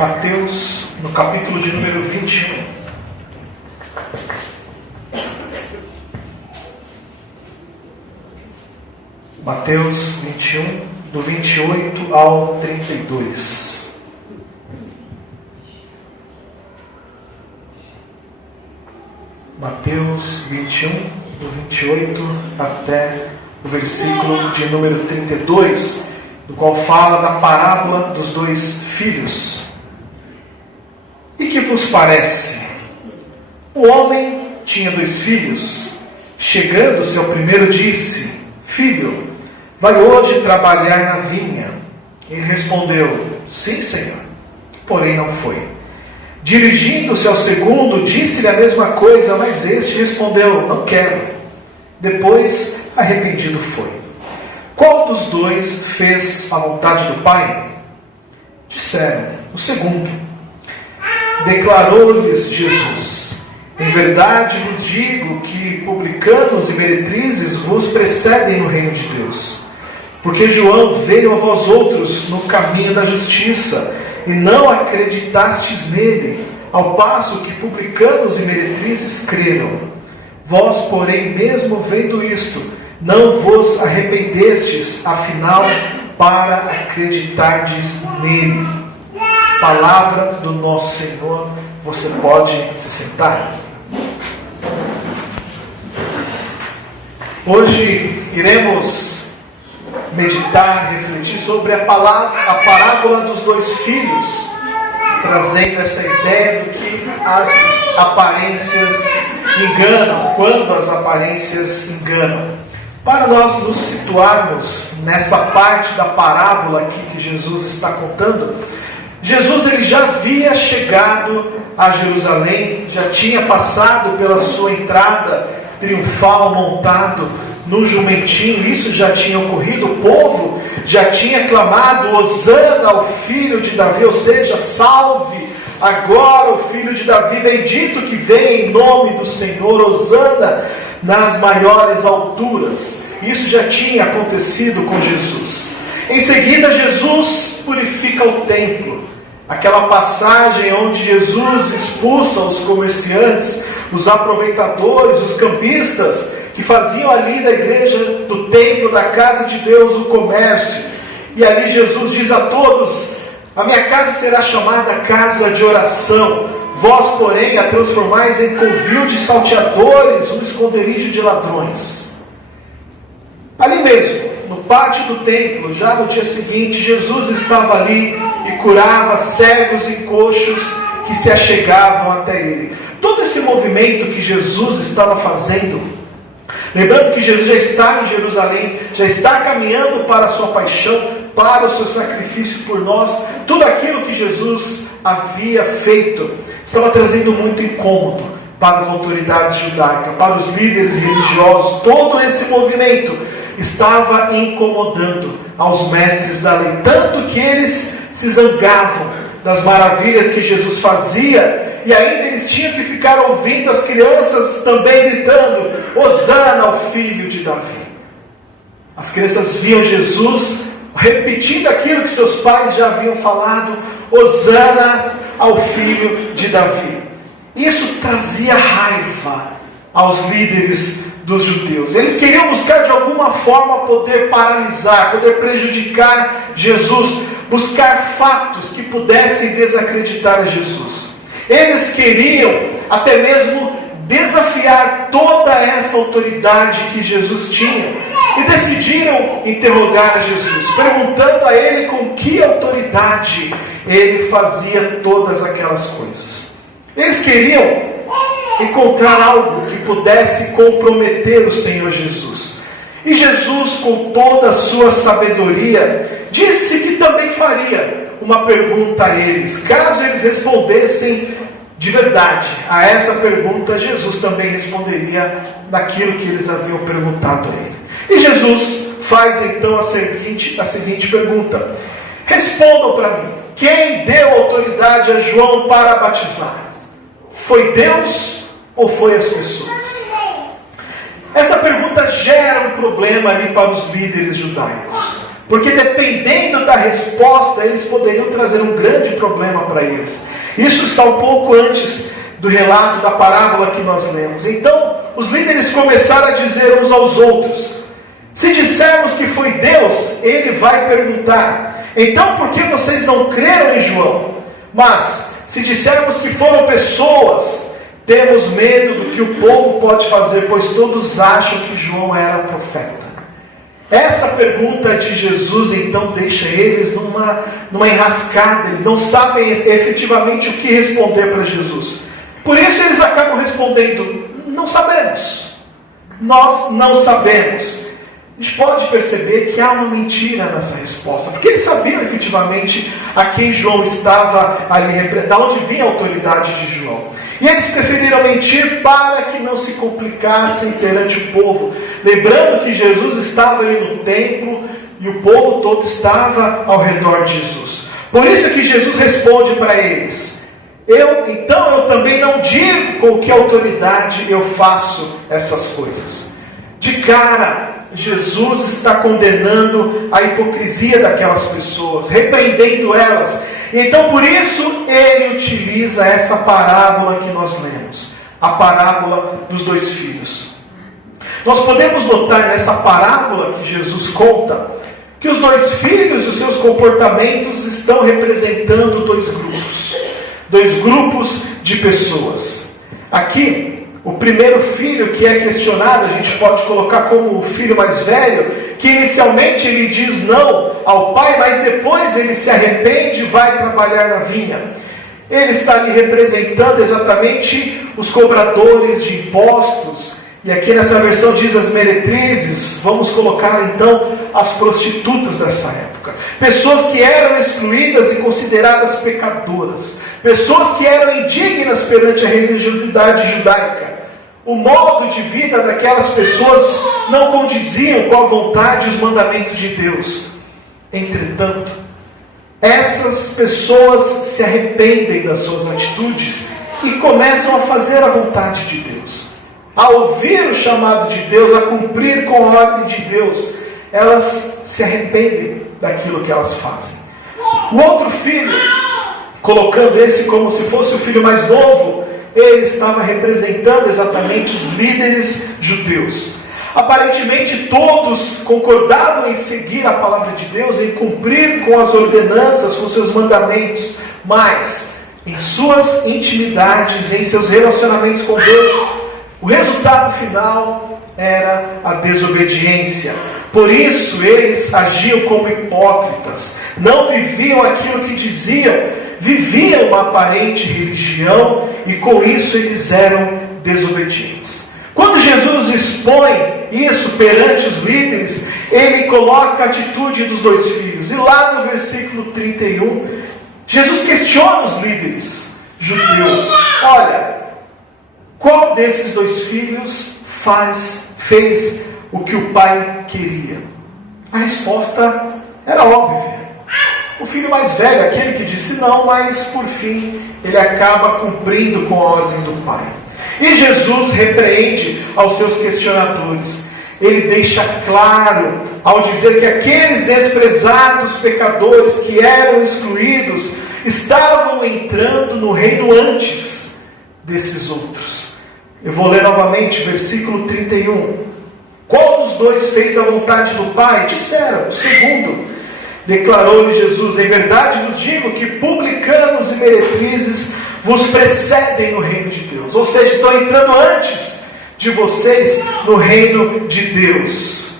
Mateus, no capítulo de número 21. Mateus 21, do 28 ao 32. Mateus 21, do 28 até o versículo de número 32, no qual fala da parábola dos dois filhos. E que vos parece? O homem tinha 2 filhos. Chegando seu primeiro disse: Filho, vai hoje trabalhar na vinha. Ele respondeu: Sim, Senhor. Porém não foi. Dirigindo-se ao segundo, disse-lhe a mesma coisa, mas este respondeu: Não quero. Depois, arrependido foi. Qual dos 2 fez a vontade do Pai? Disseram: o segundo. Declarou-lhes Jesus: Em verdade vos digo que publicanos e meretrizes vos precedem no reino de Deus. Porque João veio a vós outros no caminho da justiça, e não acreditastes nele, ao passo que publicanos e meretrizes creram. Vós, porém, mesmo vendo isto, não vos arrependestes, afinal, para acreditardes nele. Palavra do nosso Senhor. Você pode se sentar. Hoje iremos meditar, refletir sobre a parábola dos 2 filhos, trazendo essa ideia do que as aparências enganam, quando as aparências enganam. Para nós nos situarmos nessa parte da parábola aqui que Jesus está contando, Jesus ele já havia chegado a Jerusalém, já tinha passado pela sua entrada triunfal montado no jumentinho. Isso já tinha ocorrido, o povo já tinha clamado: Hosana ao filho de Davi, ou seja, salve agora o filho de Davi, bendito que vem em nome do Senhor, Hosana nas maiores alturas. Isso já tinha acontecido com Jesus. Em seguida, Jesus purifica o templo. Aquela passagem onde Jesus expulsa os comerciantes, os aproveitadores, os campistas, que faziam ali da igreja, do templo, da casa de Deus, o comércio. E ali Jesus diz a todos: a minha casa será chamada casa de oração. Vós, porém, a transformais em covil de salteadores, um esconderijo de ladrões. Ali mesmo, no pátio do templo, já no dia seguinte, Jesus estava ali e curava cegos e coxos que se achegavam até ele. Todo esse movimento que Jesus estava fazendo, lembrando que Jesus já está em Jerusalém, já está caminhando para a sua paixão, para o seu sacrifício por nós, tudo aquilo que Jesus havia feito estava trazendo muito incômodo para as autoridades judaicas, para os líderes religiosos. Todo esse movimento estava incomodando aos mestres da lei, tanto que eles se zangavam das maravilhas que Jesus fazia, e ainda eles tinham que ficar ouvindo as crianças também gritando: Hosana ao filho de Davi. As crianças viam Jesus repetindo aquilo que seus pais já haviam falado: Hosana ao filho de Davi. Isso trazia raiva aos líderes dos judeus. Eles queriam buscar de alguma forma poder paralisar, poder prejudicar Jesus, buscar fatos que pudessem desacreditar a Jesus. Eles queriam até mesmo desafiar toda essa autoridade que Jesus tinha, e decidiram interrogar a Jesus, perguntando a ele com que autoridade ele fazia todas aquelas coisas. Eles queriam encontrar algo que pudesse comprometer o Senhor Jesus. E Jesus, com toda a sua sabedoria, disse que também faria uma pergunta a eles. Caso eles respondessem de verdade a essa pergunta, Jesus também responderia daquilo que eles haviam perguntado a ele. E Jesus faz então a seguinte pergunta: respondam para mim, quem deu autoridade a João para batizar? Foi Deus ou foi as pessoas? Essa pergunta gera um problema ali para os líderes judaicos. porque dependendo da resposta, eles poderiam trazer um grande problema para eles. Isso está um pouco antes do relato da parábola que nós lemos. Então, os líderes começaram a dizer uns aos outros: se dissermos que foi Deus, ele vai perguntar: então por que vocês não creram em João? Mas, se dissermos que foram pessoas, temos medo do que o povo pode fazer, pois todos acham que João era profeta. Essa pergunta de Jesus, então, deixa eles numa enrascada. Eles não sabem efetivamente o que responder para Jesus. Por isso eles acabam respondendo: não sabemos. Nós não sabemos. A gente pode perceber que há uma mentira nessa resposta, porque eles sabiam efetivamente a quem João estava ali, da onde vinha a autoridade de João. E eles preferiram mentir para que não se complicassem perante o povo, lembrando que Jesus estava ali no templo e o povo todo estava ao redor de Jesus. Por isso que Jesus responde para eles: então eu também não digo com que autoridade eu faço essas coisas. De cara, Jesus está condenando a hipocrisia daquelas pessoas, repreendendo elas. Então, por isso, ele utiliza essa parábola que nós lemos, a parábola dos dois filhos. Nós podemos notar nessa parábola que Jesus conta, que os dois filhos e os seus comportamentos estão representando dois grupos de pessoas. Aqui, o primeiro filho que é questionado, a gente pode colocar como o filho mais velho, que inicialmente ele diz não ao pai, mas depois ele se arrepende e vai trabalhar na vinha. Ele está ali representando exatamente os cobradores de impostos, e aqui nessa versão diz as meretrizes, vamos colocar então as prostitutas dessa época. Pessoas que eram excluídas e consideradas pecadoras. Pessoas que eram indignas perante a religiosidade judaica. O modo de vida daquelas pessoas não condiziam com a vontade e os mandamentos de Deus. Entretanto, essas pessoas se arrependem das suas atitudes e começam a fazer a vontade de Deus. A ouvir o chamado de Deus, a cumprir com a ordem de Deus, elas se arrependem daquilo que elas fazem. O outro filho, colocando esse como se fosse o filho mais novo, ele estava representando exatamente os líderes judeus. Aparentemente todos concordavam em seguir a palavra de Deus, em cumprir com as ordenanças, com seus mandamentos, mas em suas intimidades, em seus relacionamentos com Deus, o resultado final era a desobediência. Por isso eles agiam como hipócritas, não viviam aquilo que diziam, viviam uma aparente religião e com isso eles eram desobedientes. Quando Jesus expõe isso perante os líderes, ele coloca a atitude dos dois filhos. E lá no versículo 31, Jesus questiona os líderes judeus: olha, qual desses dois filhos fez o que o pai queria? A resposta era óbvia. O filho mais velho, aquele que disse não, mas por fim ele acaba cumprindo com a ordem do pai. E Jesus repreende aos seus questionadores. Ele deixa claro ao dizer que aqueles desprezados pecadores que eram excluídos estavam entrando no reino antes desses outros. Eu vou ler novamente versículo 31. Qual dos dois fez a vontade do pai? Disseram: o segundo. Declarou-lhe Jesus: em verdade vos digo que publicanos e meretrizes vos precedem no reino de Deus. Ou seja, estão entrando antes de vocês no reino de Deus.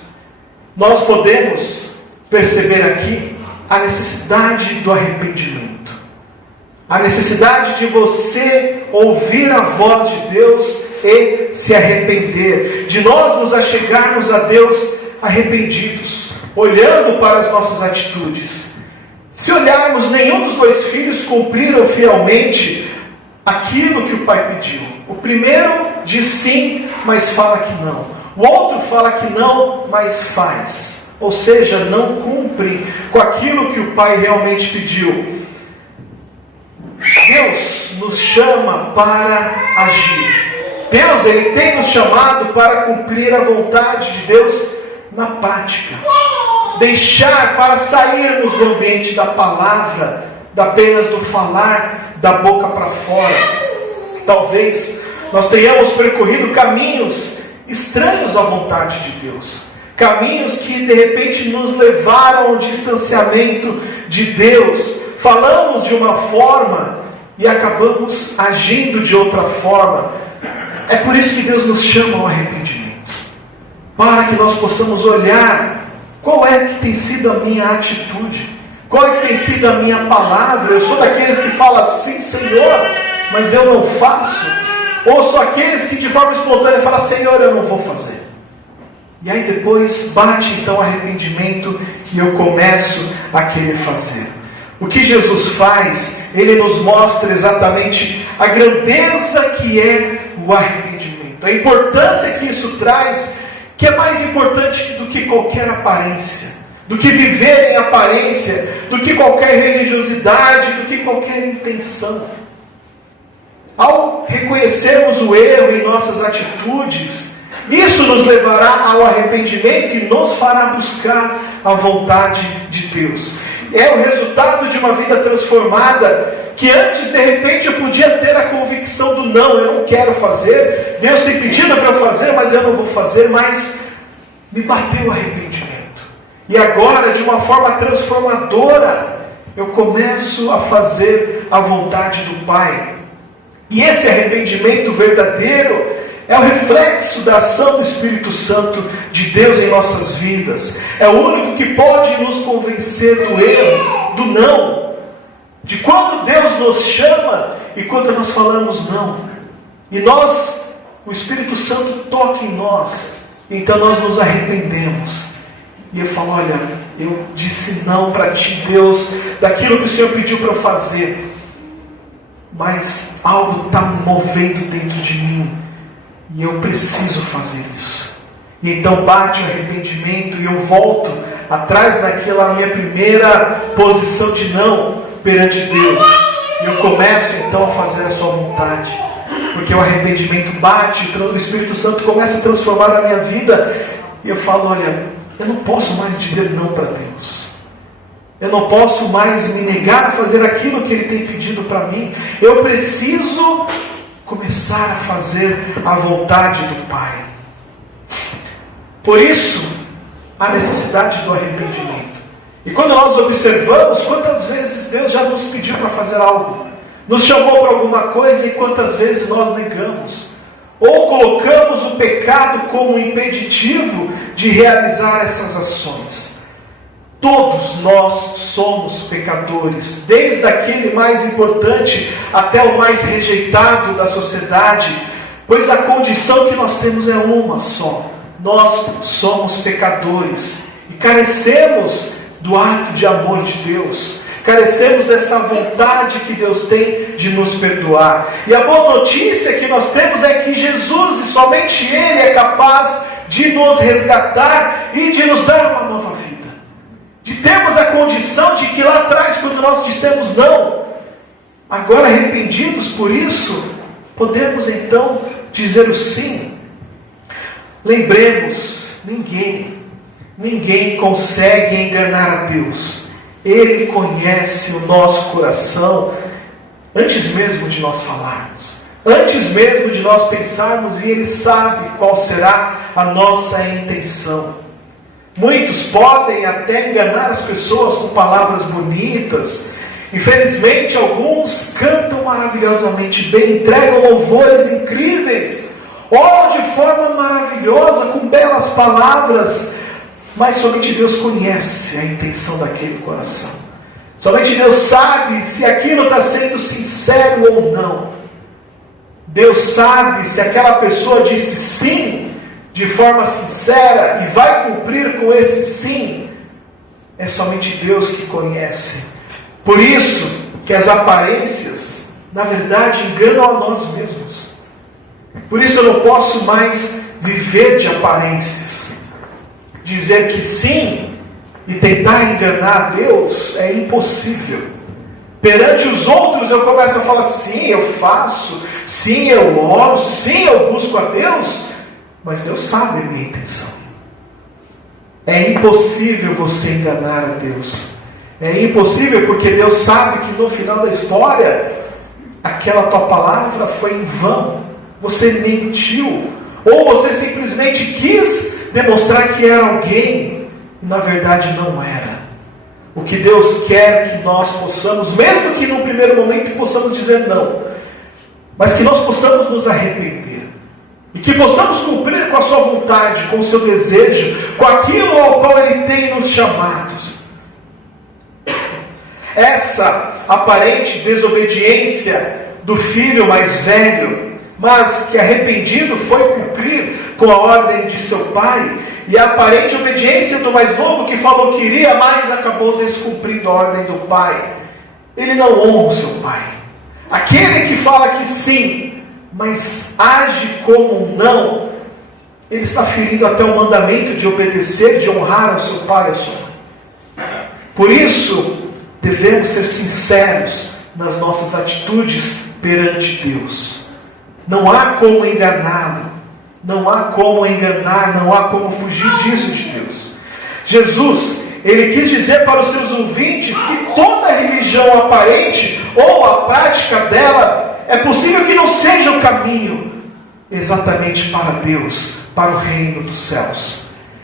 Nós podemos perceber aqui a necessidade do arrependimento. A necessidade de você ouvir a voz de Deus e se arrepender. De nós nos achegarmos a Deus arrependidos, olhando para as nossas atitudes. Se olharmos, nenhum dos dois filhos cumpriram fielmente aquilo que o pai pediu. O primeiro diz sim, mas fala que não. O outro fala que não, mas faz. Ou seja, não cumpre com aquilo que o pai realmente pediu. Deus nos chama para agir. Deus, Ele tem nos chamado para cumprir a vontade de Deus na prática. deixar para sairmos do ambiente da palavra, apenas do falar da boca para fora. Talvez nós tenhamos percorrido caminhos estranhos à vontade de Deus, caminhos que de repente nos levaram ao distanciamento de Deus. Falamos de uma forma e acabamos agindo de outra forma. É por isso que Deus nos chama ao arrependimento, para que nós possamos olhar qual é que tem sido a minha atitude, qual é que tem sido a minha palavra. Eu sou daqueles que falam sim, Senhor, mas eu não faço. Ou sou aqueles que de forma espontânea falam, Senhor, eu não vou fazer. E aí depois bate então o arrependimento que eu começo a querer fazer. O que Jesus faz, Ele nos mostra exatamente a grandeza que é o arrependimento, a importância que isso traz, que é mais importante do que qualquer aparência, do que viver em aparência, do que qualquer religiosidade, do que qualquer intenção. Ao reconhecermos o erro em nossas atitudes, isso nos levará ao arrependimento e nos fará buscar a vontade de Deus. É o resultado de uma vida transformada, que antes de repente eu podia ter a convicção do não, eu não quero fazer, Deus tem pedido para eu fazer, mas eu não vou fazer, mas me bateu o arrependimento. E agora, de uma forma transformadora, eu começo a fazer a vontade do Pai. E esse arrependimento verdadeiro é o reflexo da ação do Espírito Santo de Deus em nossas vidas. É o único que pode nos convencer do erro, do não, de quando Deus nos chama e quando nós falamos não. E nós, o Espírito Santo toca em nós, então nós nos arrependemos. E eu falo, olha, eu disse não para ti, Deus, daquilo que o Senhor pediu para eu fazer, mas algo está movendo dentro de mim, e eu preciso fazer isso. E então bate o arrependimento e eu volto atrás daquela minha primeira posição de não perante Deus. E eu começo então a fazer a sua vontade. Porque o arrependimento bate, o Espírito Santo começa a transformar a minha vida. E eu falo, olha, eu não posso mais dizer não para Deus. Eu não posso mais me negar a fazer aquilo que Ele tem pedido para mim. Eu preciso começar a fazer a vontade do Pai. Por isso, a necessidade do arrependimento. E quando nós observamos, quantas vezes Deus já nos pediu para fazer algo, nos chamou para alguma coisa e quantas vezes nós negamos, ou colocamos o pecado como impeditivo de realizar essas ações. Todos nós somos pecadores, desde aquele mais importante até o mais rejeitado da sociedade, pois a condição que nós temos é uma só: nós somos pecadores e carecemos do ato de amor de Deus, carecemos dessa vontade que Deus tem de nos perdoar. E a boa notícia que nós temos é que Jesus, e somente Ele, é capaz de nos resgatar e de nos dar uma nova vida. De termos a condição de que lá atrás, quando nós dissemos não, agora arrependidos por isso, podemos então dizer o sim. Lembremos, ninguém consegue enganar a Deus. Ele conhece o nosso coração antes mesmo de nós falarmos, antes mesmo de nós pensarmos, e Ele sabe qual será a nossa intenção. Muitos podem até enganar as pessoas com palavras bonitas. Infelizmente, alguns cantam maravilhosamente bem, entregam louvores incríveis, oram de forma maravilhosa, com belas palavras, mas somente Deus conhece a intenção daquele coração. Somente Deus sabe se aquilo está sendo sincero ou não. Deus sabe se aquela pessoa disse sim de forma sincera e vai cumprir com esse sim. É somente Deus que conhece. Por isso que as aparências, na verdade, enganam a nós mesmos. Por isso eu não posso mais viver de aparências. Dizer que sim e tentar enganar a Deus é impossível. Perante os outros eu começo a falar, sim, eu faço, sim, eu oro, sim, eu busco a Deus, mas Deus sabe a minha intenção. É impossível você enganar a Deus. É impossível porque Deus sabe que no final da história, aquela tua palavra foi em vão. Você mentiu. Ou você simplesmente quis demonstrar que era alguém e na verdade não era. O que Deus quer que nós possamos, mesmo que no primeiro momento possamos dizer não, mas que nós possamos nos arrepender. E que possamos cumprir com a sua vontade, com o seu desejo, com aquilo ao qual Ele tem nos chamado. Essa aparente desobediência do filho mais velho, mas que arrependido foi cumprir com a ordem de seu pai, e a aparente obediência do mais novo que falou que iria, mas acabou descumprindo a ordem do pai. Ele não honra o seu pai. Aquele que fala que sim, mas age como um não, ele está ferindo até o mandamento de obedecer, de honrar ao seu pai e a sua mãe. Por isso, devemos ser sinceros nas nossas atitudes perante Deus. Não há como enganá-lo, não há como enganar, não há como fugir disso de Deus. Jesus, Ele quis dizer para os seus ouvintes que toda religião aparente ou a prática dela é possível que não seja o caminho exatamente para Deus, para o reino dos céus.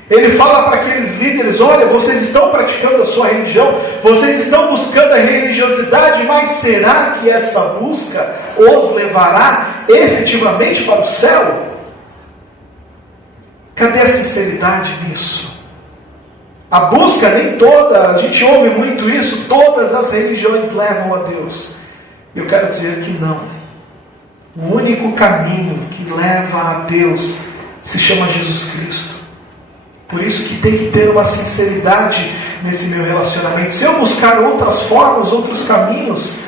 Ele fala para aqueles líderes: olha, vocês estão praticando a sua religião, vocês estão buscando a religiosidade, mas será que essa busca os levará efetivamente para o céu? Cadê a sinceridade nisso? A busca, nem toda, a gente ouve muito isso, todas as religiões levam a Deus. Eu quero dizer que não. O único caminho que leva a Deus se chama Jesus Cristo. Por isso que tem que ter uma sinceridade nesse meu relacionamento. Se eu buscar outras formas, outros caminhos,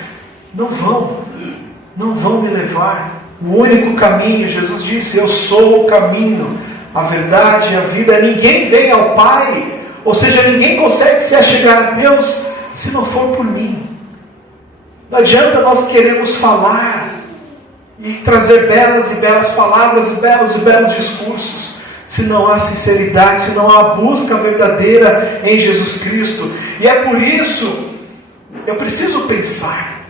não vão me levar. O único caminho, Jesus disse: eu sou o caminho, a verdade e a vida. Ninguém vem ao Pai, ou seja, ninguém consegue se achegar a Deus se não for por mim. Não adianta nós queremos falar e trazer belas e belas palavras e belos discursos, se não há sinceridade, se não há busca verdadeira em Jesus Cristo. E é por isso, eu preciso pensar,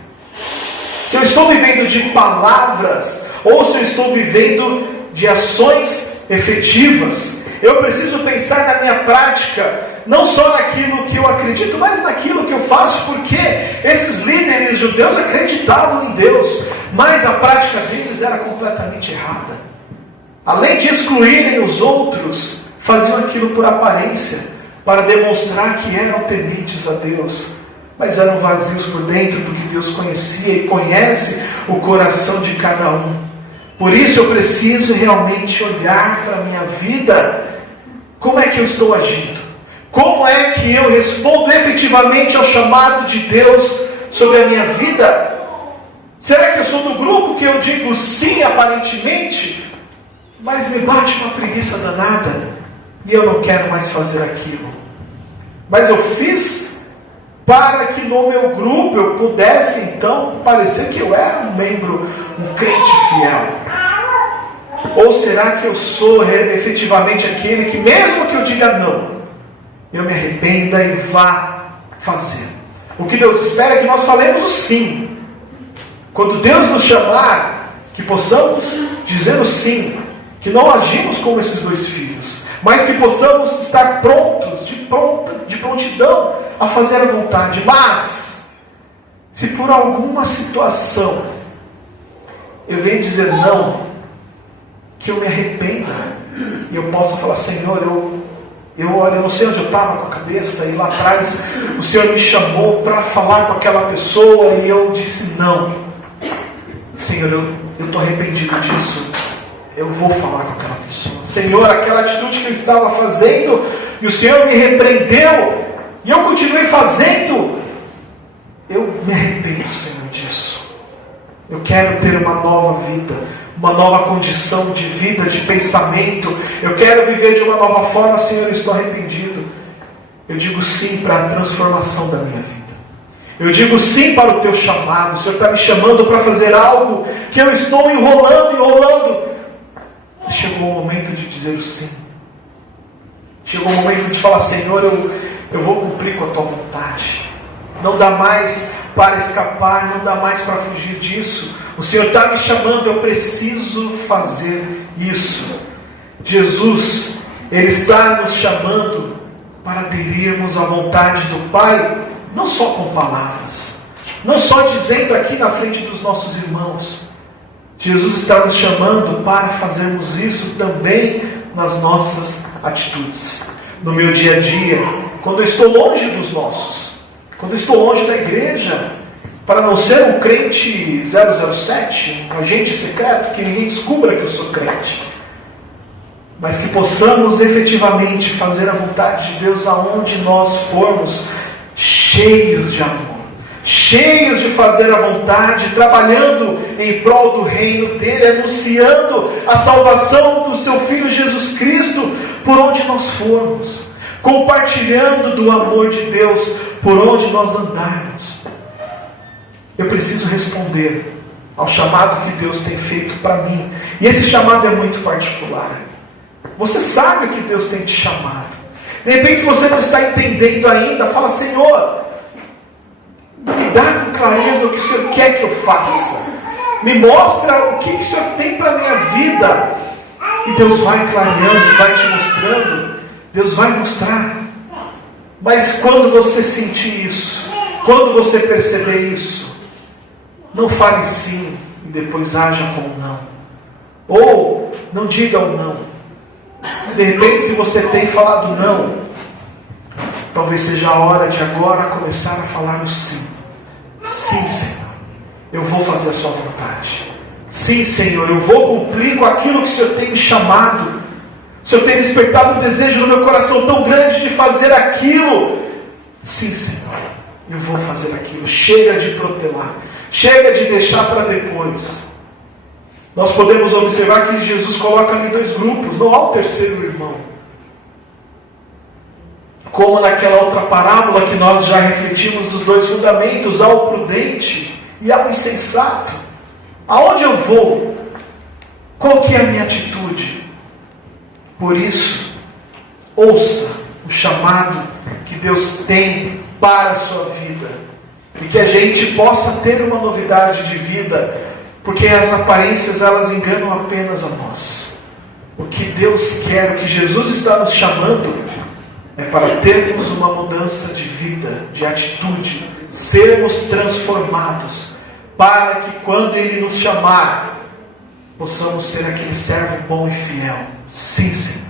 se eu estou vivendo de palavras, ou se eu estou vivendo de ações efetivas. Eu preciso pensar na minha prática, não só naquilo que eu acredito, mas naquilo que eu faço, porque esses líderes judeus acreditavam em Deus, mas a prática deles era completamente errada. Além de excluírem os outros, faziam aquilo por aparência, para demonstrar que eram tementes a Deus, mas eram vazios por dentro, porque Deus conhecia e conhece o coração de cada um. Por isso eu preciso realmente olhar para a minha vida. Como é que eu estou agindo? Como é que eu respondo efetivamente ao chamado de Deus sobre a minha vida? Será que eu sou do grupo que eu digo sim aparentemente, mas me bate uma preguiça danada e eu não quero mais fazer aquilo? Mas eu fiz para que no meu grupo eu pudesse então parecer que eu era um membro, um crente fiel. Ou será que eu sou efetivamente aquele que, mesmo que eu diga não, eu me arrependa e vá fazer? O que Deus espera é que nós falemos o sim. Quando Deus nos chamar, que possamos dizer o sim, que não agimos como esses dois filhos, mas que possamos estar prontos, de prontidão a fazer a vontade. Mas, se por alguma situação eu venho dizer não, que eu me arrependa e eu possa falar: Senhor, olha, eu não sei onde eu estava com a cabeça, e lá atrás o Senhor me chamou para falar com aquela pessoa e eu disse não. Senhor, eu estou arrependido disso, eu vou falar com aquela pessoa. Senhor, aquela atitude que eu estava fazendo e o Senhor me repreendeu e eu continuei fazendo, eu me arrependo, Senhor, disso. Eu quero ter uma nova vida, uma nova condição de vida, de pensamento. Eu quero viver de uma nova forma. Senhor, eu estou arrependido. Eu digo sim para a transformação da minha vida. Eu digo sim para o teu chamado. O Senhor está me chamando para fazer algo que eu estou enrolando. Chegou o momento de dizer o sim. Chegou o momento de falar: Senhor, eu vou cumprir com a tua vontade. Não dá mais para escapar, não dá mais para fugir disso. O Senhor está me chamando, eu preciso fazer isso. Jesus, Ele está nos chamando para aderirmos à vontade do Pai, não só com palavras, não só dizendo aqui na frente dos nossos irmãos. Jesus está nos chamando para fazermos isso também nas nossas atitudes. No meu dia a dia, quando eu estou longe dos nossos, quando eu estou longe da igreja, para não ser um crente 007, um agente secreto, que ninguém descubra que eu sou crente, mas que possamos efetivamente fazer a vontade de Deus aonde nós formos, cheios de amor, cheios de fazer a vontade, trabalhando em prol do reino dele, anunciando a salvação do seu Filho Jesus Cristo por onde nós formos, compartilhando do amor de Deus por onde nós andarmos. Eu preciso responder ao chamado que Deus tem feito para mim, e esse chamado é muito particular. Você sabe o que Deus tem te chamado. De repente, se você não está entendendo ainda, fala: Senhor, me dá com clareza o que o Senhor quer que eu faça. Me mostra o que o Senhor tem para a minha vida. E Deus vai clareando, vai te mostrando. Deus vai mostrar. Mas quando você sentir isso, quando você perceber isso, não fale sim e depois haja com não. Ou não diga o não. De repente, se você tem falado não, talvez seja a hora de agora começar a falar o sim. Sim, Senhor, eu vou fazer a sua vontade. Sim, Senhor, eu vou cumprir com aquilo que o Senhor tem me chamado. O Senhor tem despertado um desejo no meu coração tão grande de fazer aquilo. Sim, Senhor, eu vou fazer aquilo. Chega de protelar, chega de deixar para depois. Nós podemos observar que Jesus coloca ali dois grupos, não há um terceiro irmão. Como naquela outra parábola que nós já refletimos dos dois fundamentos, há o prudente e há o insensato. Aonde eu vou? Qual que é a minha atitude? Por isso, ouça o chamado que Deus tem para a sua vida. E que a gente possa ter uma novidade de vida, porque as aparências, elas enganam apenas a nós. O que Deus quer, o que Jesus está nos chamando, é para termos uma mudança de vida, de atitude, sermos transformados, para que quando Ele nos chamar, possamos ser aquele servo bom e fiel. Sim, Senhor,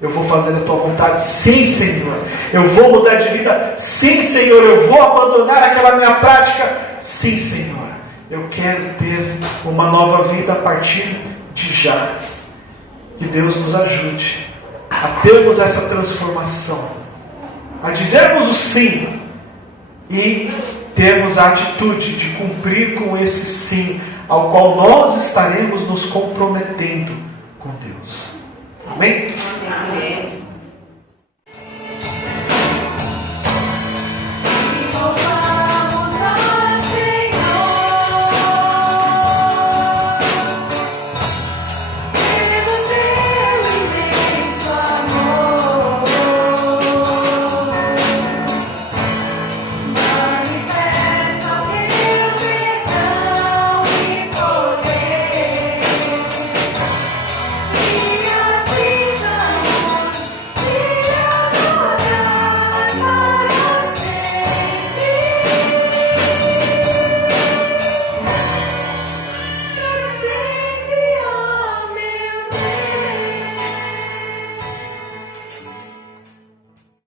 eu vou fazer a tua vontade. Sim, Senhor, eu vou mudar de vida. Sim, Senhor, eu vou abandonar aquela minha prática. Sim, Senhor, eu quero ter uma nova vida a partir de já. Que Deus nos ajude a termos essa transformação, a dizermos o sim e termos a atitude de cumprir com esse sim, ao qual nós estaremos nos comprometendo com Deus. Amém?